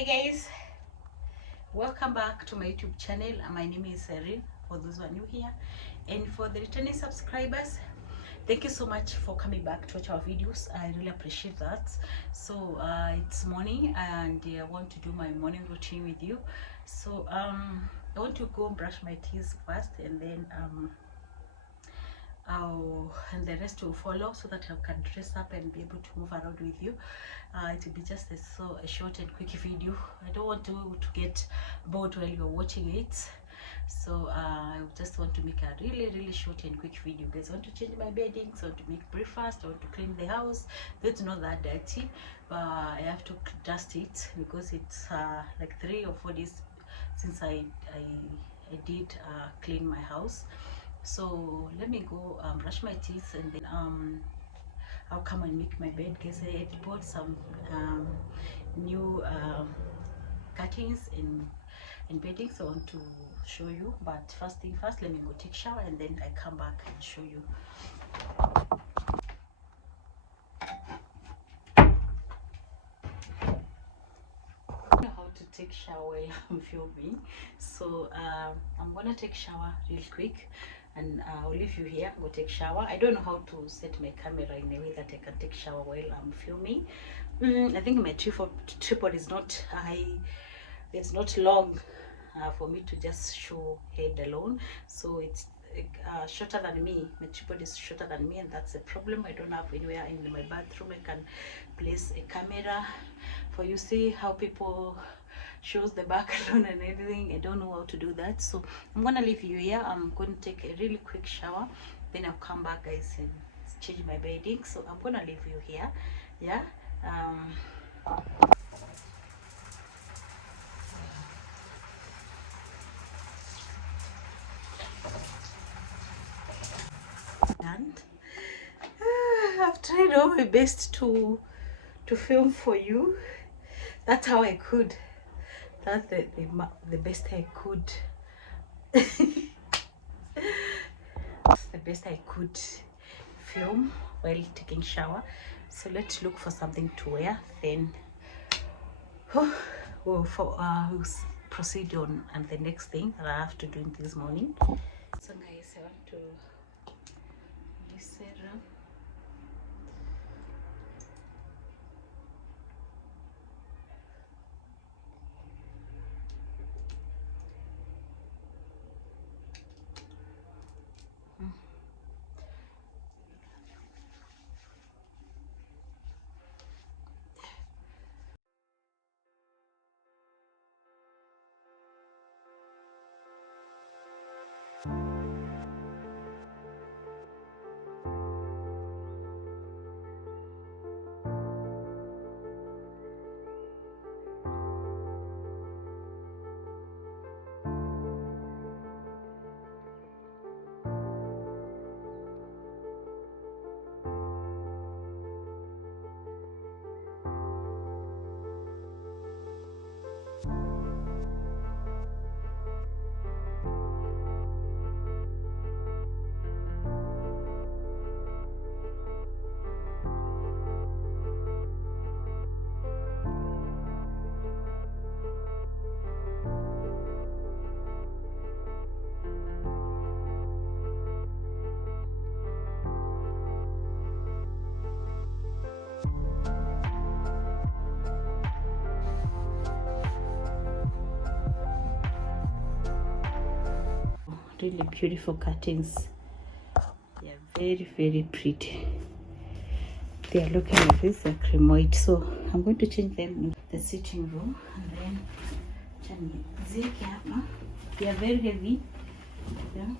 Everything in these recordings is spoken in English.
Hi guys, welcome back to my YouTube channel. My name is Erin, for those who are new here, and for the returning subscribers, thank you so much for coming back to watch our videos. I really appreciate that. So it's morning and I want to do my morning routine with you. So I want to go brush my teeth first, and then and the rest will follow, so that I can dress up and be able to move around with you. It will be just a short and quick video. I don't want to get bored while you're watching it, so I just want to make a really short and quick video. Guys, I want to change my beddings, I want to make breakfast, I want to clean the house. That's not that dirty, but I have to dust it because it's like 3 or 4 days since I did clean my house. So let me go brush my teeth, and then I'll come and make my bed. Because I had bought some new curtains and bedding, so I want to show you. But first thing first, let me go take shower, and then I come back and show you. How to take shower while I'm filming. So I'm gonna take shower real quick, and I'll leave you here. Go take shower. I don't know how to set my camera in a way that I can take shower while I'm filming. I think my tripod is not high, it's not long for me to just show head alone, so it's shorter than me. My tripod is shorter than me, and that's a problem. I don't have anywhere in my bathroom I can place a camera for you see how people shows the background and everything. I don't know how to do that, so I'm gonna leave you here. I'm going to take a really quick shower, then I'll come back, guys, and change my bedding. So I'm gonna leave you here. Yeah. And I've tried all my best to film for you. That's how I could. That's the best I could. That's the best I could film while taking shower. So let's look for something to wear, then we'll proceed on and the next thing that I have to do this morning. So guys, I want to serum. Really beautiful curtains. They are very pretty. They are looking like this, they're cream white. So I'm going to change them in the sitting room, and then they are very heavy. Yeah.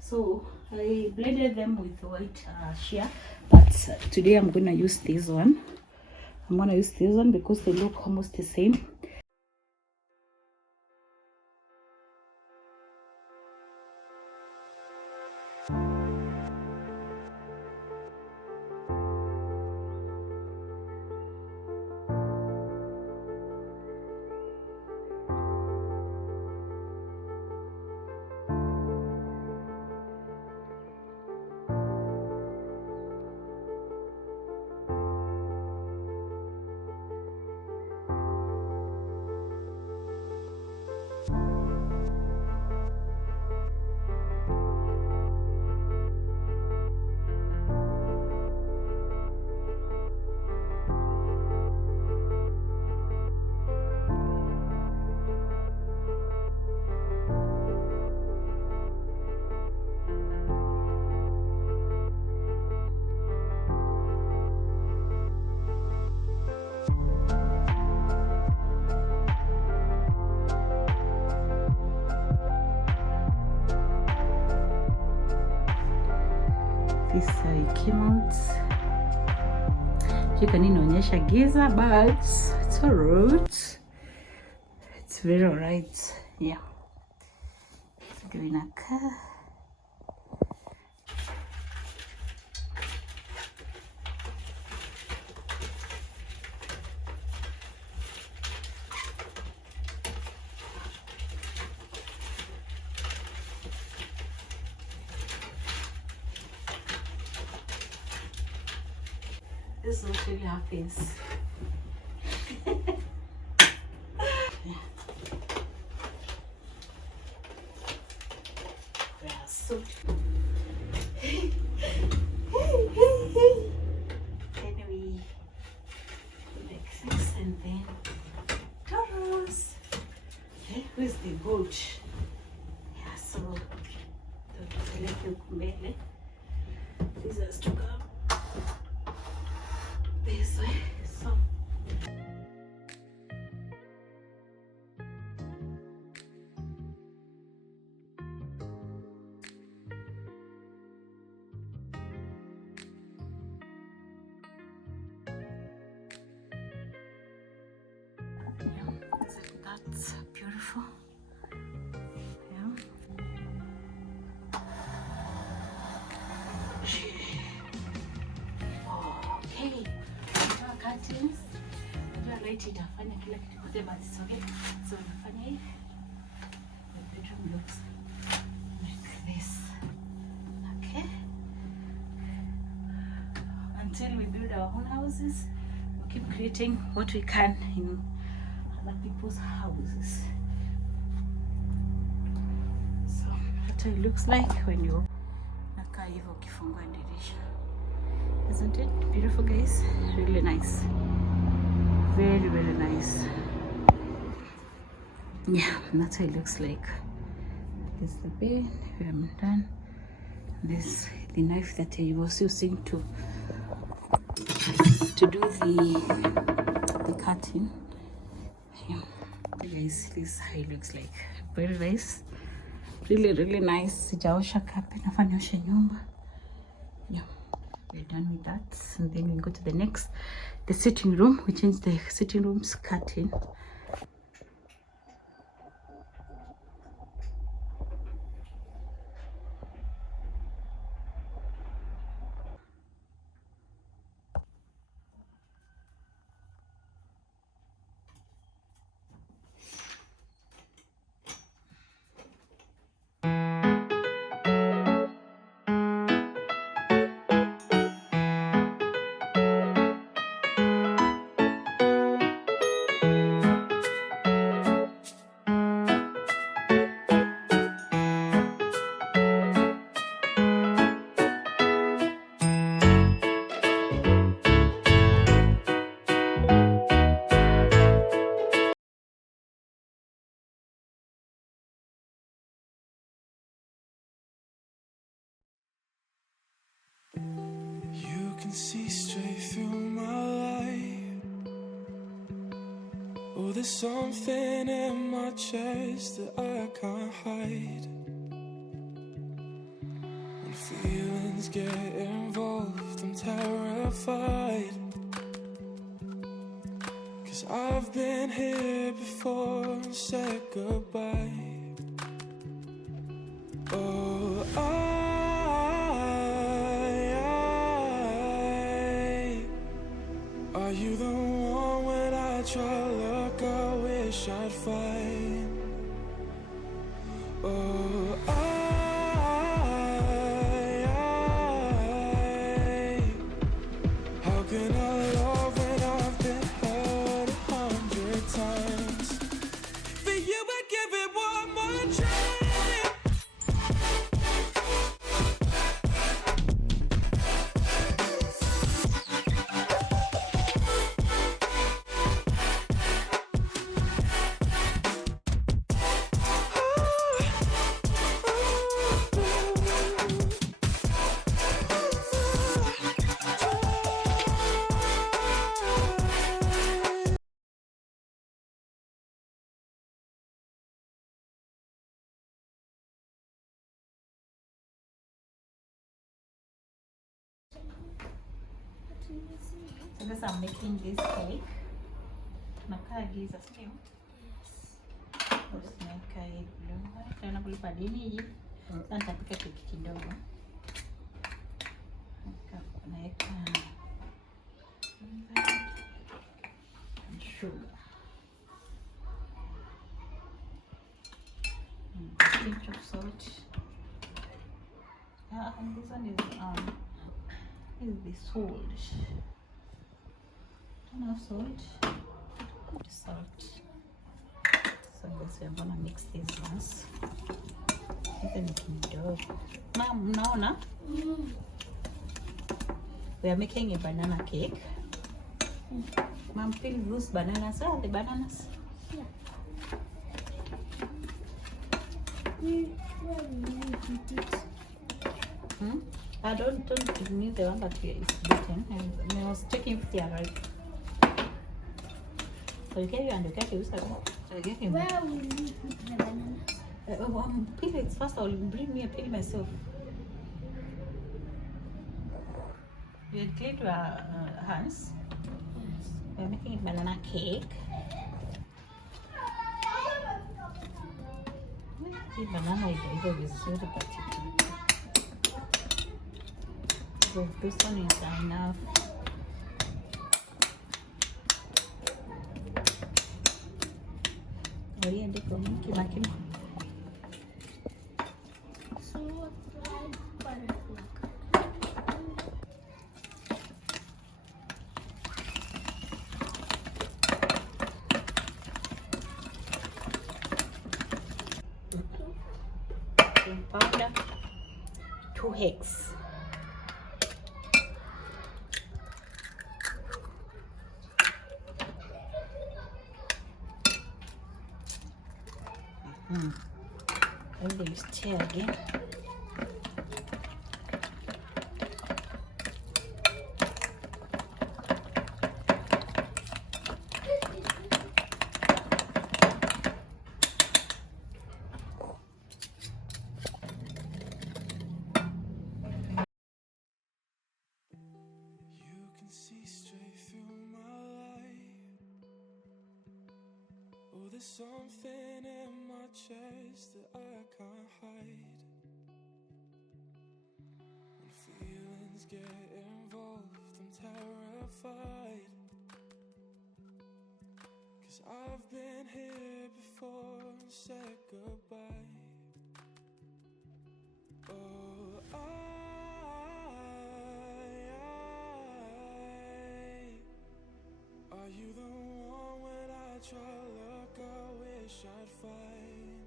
So I blended them with white sheer, but today I'm gonna use this one. I'm gonna use this one because they look almost the same. This is how it came out. Chicken inaonyesha giza, but it's alright. It's very alright. Yeah. Ndio inakaa. This is not really her face. Yeah, so anyway, like this, and then Taurus. Okay, who's the goat? Yeah, so this has to come this way. So that's beautiful. Yeah. Okay. Curtains. Najua light itafanya kila kitu kote, but it's okay. So nafanya hivi. The bedroom looks like this. Okay. Until we build our own houses, we keep creating what we can in other people's houses. So that's how it looks like when you nakaa hivyo ukifungua dirisha. Isn't it beautiful, guys? Really nice. Very, very nice. Yeah, that's how it looks like. This is the bed. We are done. This the knife that I was using to do the cutting. Yeah. Guys, this is how it looks like. Very nice. Really, really nice. Sijaosha kapi, nafanya osha nyumba. Yeah. We're done with that, and then we go to the next, the sitting room. We change the sitting room's curtain. You can see straight through my light. Oh, there's something in my chest that I can't hide. When feelings get involved, I'm terrified. 'Cause I've been here before and said goodbye. Oh, are you the one when I try to look, I wish I'd find? Oh, how can I love when I've been hurt 100 times? For you I'd give it one more try. Because I'm making this cake. Tunakaa giza sio? Tunaweka hii blue. Tuna kulipa dini hii. Sasa nitapika keki kidogo. Naweka sugar. A pinch of salt. And this one is the salt. Don't have salt. The salt. So this we're gonna mix these ones. Mom, naona? We are making a banana cake. Mom, feel those bananas. Are the bananas? Yeah. Where will you put it? I don't give me the one that is beaten. I was checking if they are right. So you carry and you carry this. Where will you put the banana? Peel it first. I'll bring me a peel myself. You clean your hands. Yes. We're making a banana cake. The banana is very particular. So this one is enough. Oriente con máquina. So apply butter. Powder, 2 eggs. And then you stir again. See straight through my life. Oh, there's something in my chest that I can't hide. When feelings get involved, I'm terrified. 'Cause I've been here before and said goodbye. Oh, are you the one when I try to look, I wish I'd find?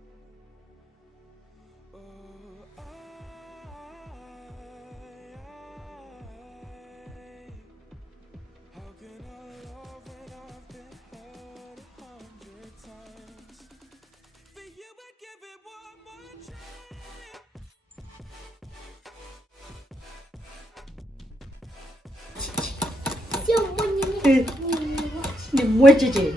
Oh, how can I love when I've been hurt 100 times? For you I give it one more try. Ni mwejeje.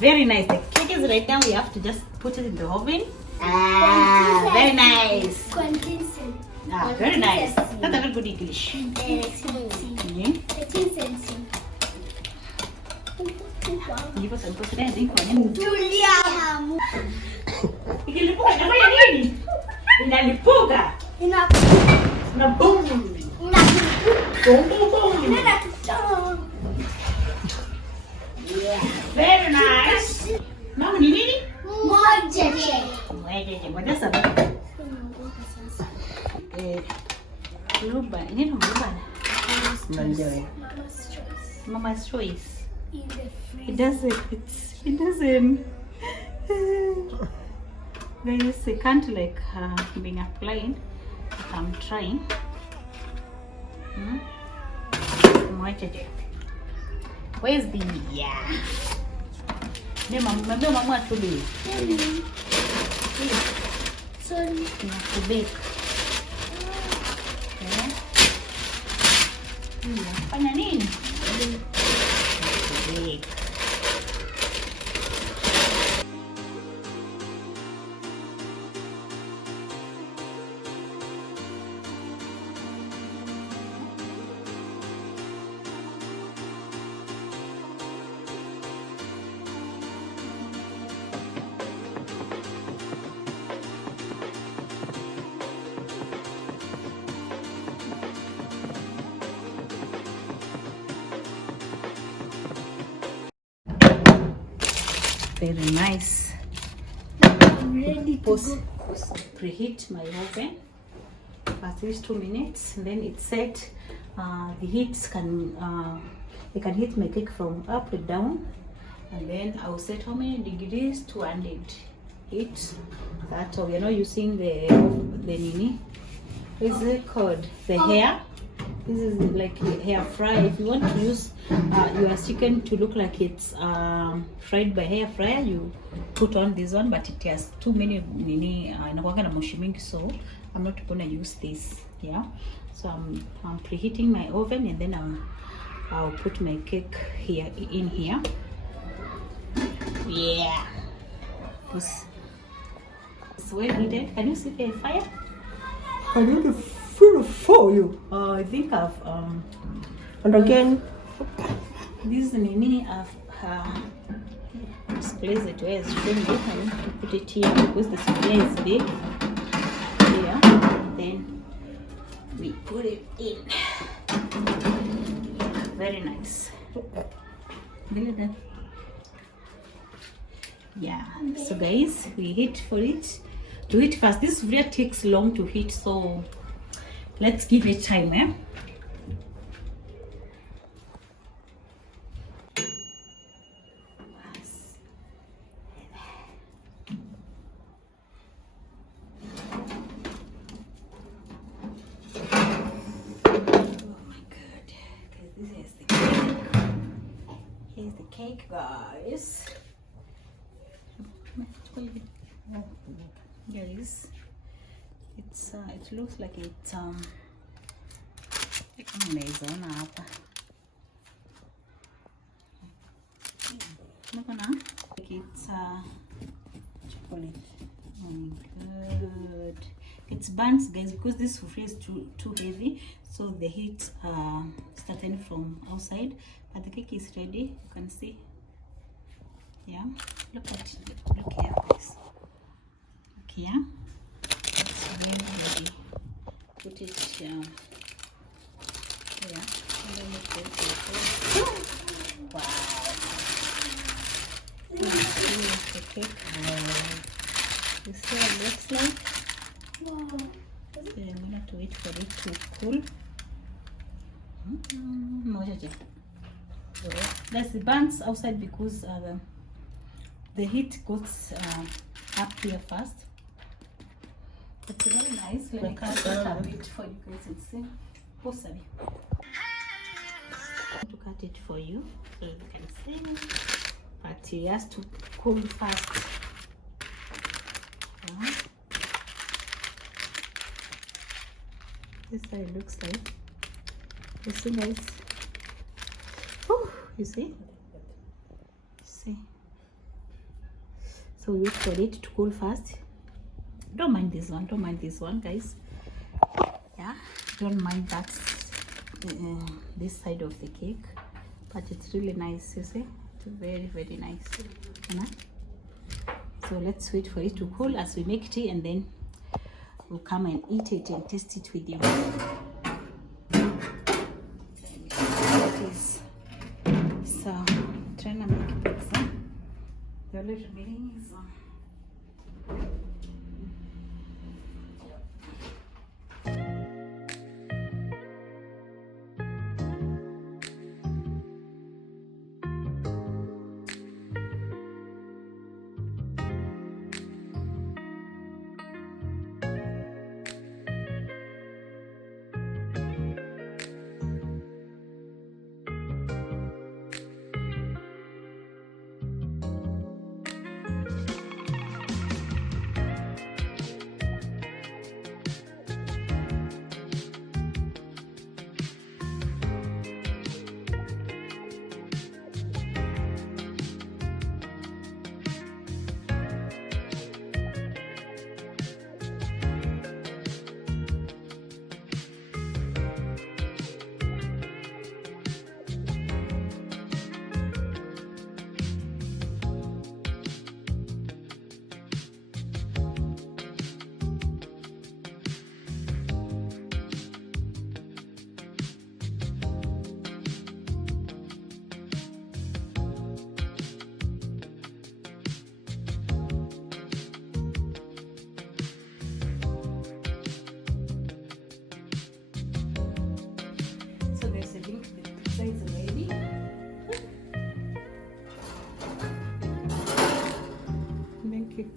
Very nice. The cake is right now. We have to just put it in the oven. Very nice. Very nice. That's a very good English. Inalipuka. Na boom. Yeah. Very nice. Mama ni nini? Mojeje. Ngoja sababu. Luba, nini luba? Mama's choice. It doesn't. Guys, I can't like being applying. I'm trying. Where's the mama today? Sorry. To bake. Fanya nini? To bake. very nice. I'm ready to Pause, go. preheat my oven for at least 2 minutes, and then it's set. The heat can I can heat my cake from up and down, and then I'll set how many degrees, 200 heat. That we are not using the nini. What is it called? The hair. This is like a hair fry. If you want to use your chicken to look like it's fried by hair fryer, you put on this one, but it has too many nini inakuanga na moshi mingi, so I'm not gonna use this. Yeah, so I'm preheating my oven, and then I'll put my cake here in here. Yeah, it's well heated. Can you see the fire? I need to for you. I think I've And again, this nini I've displaced it where it's showing it. I need to put it here because the display is big. Here, then we put it in. Very nice. Look at that. Yeah. So guys, we heat for it. To heat fast. This video takes long to heat, so let's give it time, eh? Here's the cake, guys. Guys, it's it looks like it's kama unaiona hapa. Unaona? Like it's chocolate. Oh, good. It's burnt, guys, because this sufri is too heavy, so the heat starting from outside, but the cake is ready. You can see. Yeah, look at it. Look here, guys. Look here. It's very ready. Put it here. And then it wow. The cake. You see what it looks like? Wow. So I'm gonna have to wait for it to cool. There's the buns outside because the heat goes up here first. It's very nice. Let me cut it a bit for you guys and see. To cut it for you so you can see, but it has to cool fast. Yeah. This is how it looks like. You see, guys? Oh, you see? See? So we wait for it to cool fast. Don't mind this one, guys. Yeah, don't mind that this side of the cake, but it's really nice. You see, it's very, very nice. You know? So let's wait for it to cool as we make tea, and then we'll come and eat it and taste it with you. So trying to make pizza. The only remaining is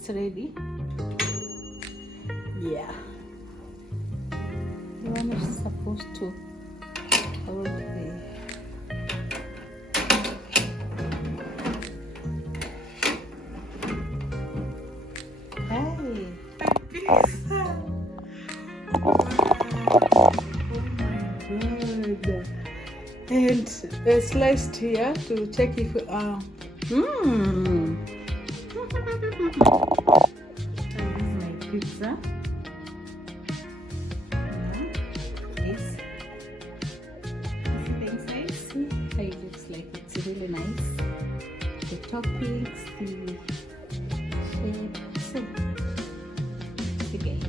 it's ready. Yeah. The one is supposed to hold the hey, pizza. Oh my god. And sliced here to check if This is my pizza. Yes. See the inside? See how it looks like. It's really nice. The toppings, the shape. See guys.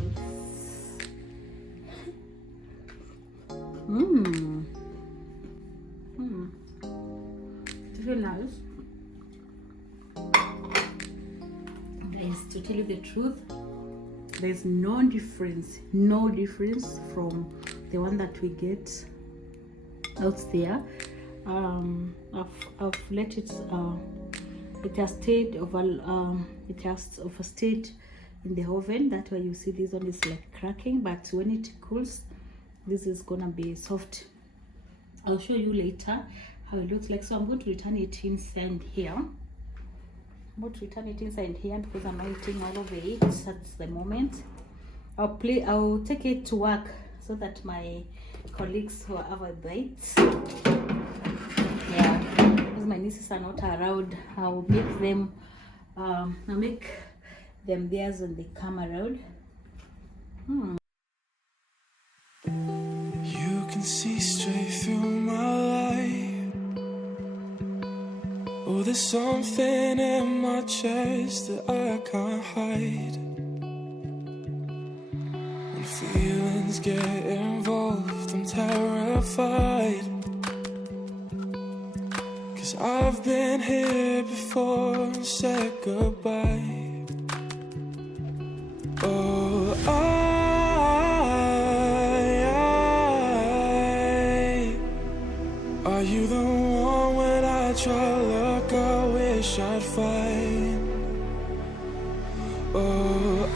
It's really nice. Guys, to tell you the truth, there's no difference from the one that we get out there. I've let it it has stayed over it has overstayed in the oven. That's why you see this one is like cracking, but when it cools, this is gonna be soft. I'll show you later how it looks like. So I'm going to return it inside here. I'm going to return it inside here because I'm not eating all of it at the moment. I'll take it to work so that my colleagues who have a bite, yeah, because my nieces are not around, I'll make them theirs when they come around. You can see straight through my light. Oh, there's something in my chest that I can't hide. When feelings get involved, I'm terrified. 'Cause I've been here before and said goodbye. Oh, are you the one when I try to look, I wish I'd find? Oh,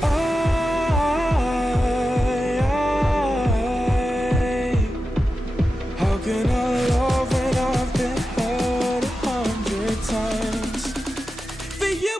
how can I love when I've been hurt 100 times? For you